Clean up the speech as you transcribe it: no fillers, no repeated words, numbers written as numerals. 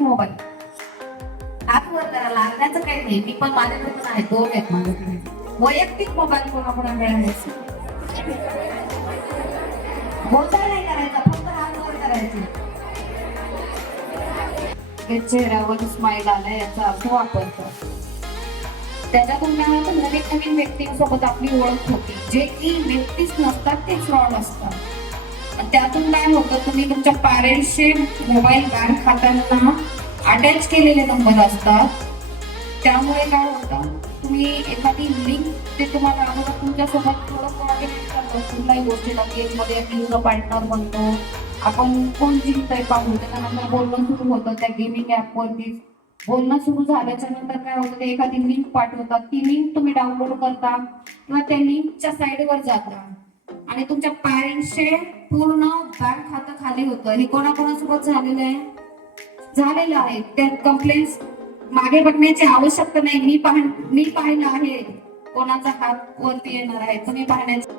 Mobile हात वर करा, लागण्याचं काही नाही. मी पण माझ्याकडे पण आहे, 2 आहेत माझ्याकडे. वैयक्तिक मोबाईल कोणाकोणाकडे आहे? बोलता नाही करायचा, फक्त हात वर करायचे. चेहऱ्यावर स्माइल आला याचा अर्थ वापरतात. त्याच्यातून काय होतं, नवीन नवीन व्यक्तींसोबत आपली ओळख होती. जे की व्यक्तीच नसतात ते फ्रॉड असतात. त्यातून काय होतं, तुम्ही तुमच्या पॅरेंट्सचे मोबाईल बँक खात्यांना अटॅच केलेले नंबर असतात. त्यामुळे काय होतं, तुम्ही एखादी लिंक ते तुम्हाला अगोदर तुमच्यासोबत थोडं कोऑर्डिनेट करतो. कुठल्याही गोष्टीला गेममध्ये लिंक पार्टनर बनतो. आपण कोण जिंकतंय पाहू, त्याच्यानंतर बोलणं सुरू होतं. त्या गेमिंग ॲपवरती बोलणं सुरू झाल्याच्या नंतर काय होतं, ते एखादी लिंक पाठवतात. ती लिंक तुम्ही डाउनलोड करता किंवा त्या लिंकच्या साईडवर जाता आणि तुमच्या पॅरेंट्सचे पूर्ण बँक खातं खाली होतं. हे कोणाकोणासोबत झालेलं आहे. त्या कंप्लेंट्स मागे बघण्याची आवश्यकता नाही. मी पाहिलं आहे कोणाचा हात वरती येणार आहे, तुम्ही पाहण्याची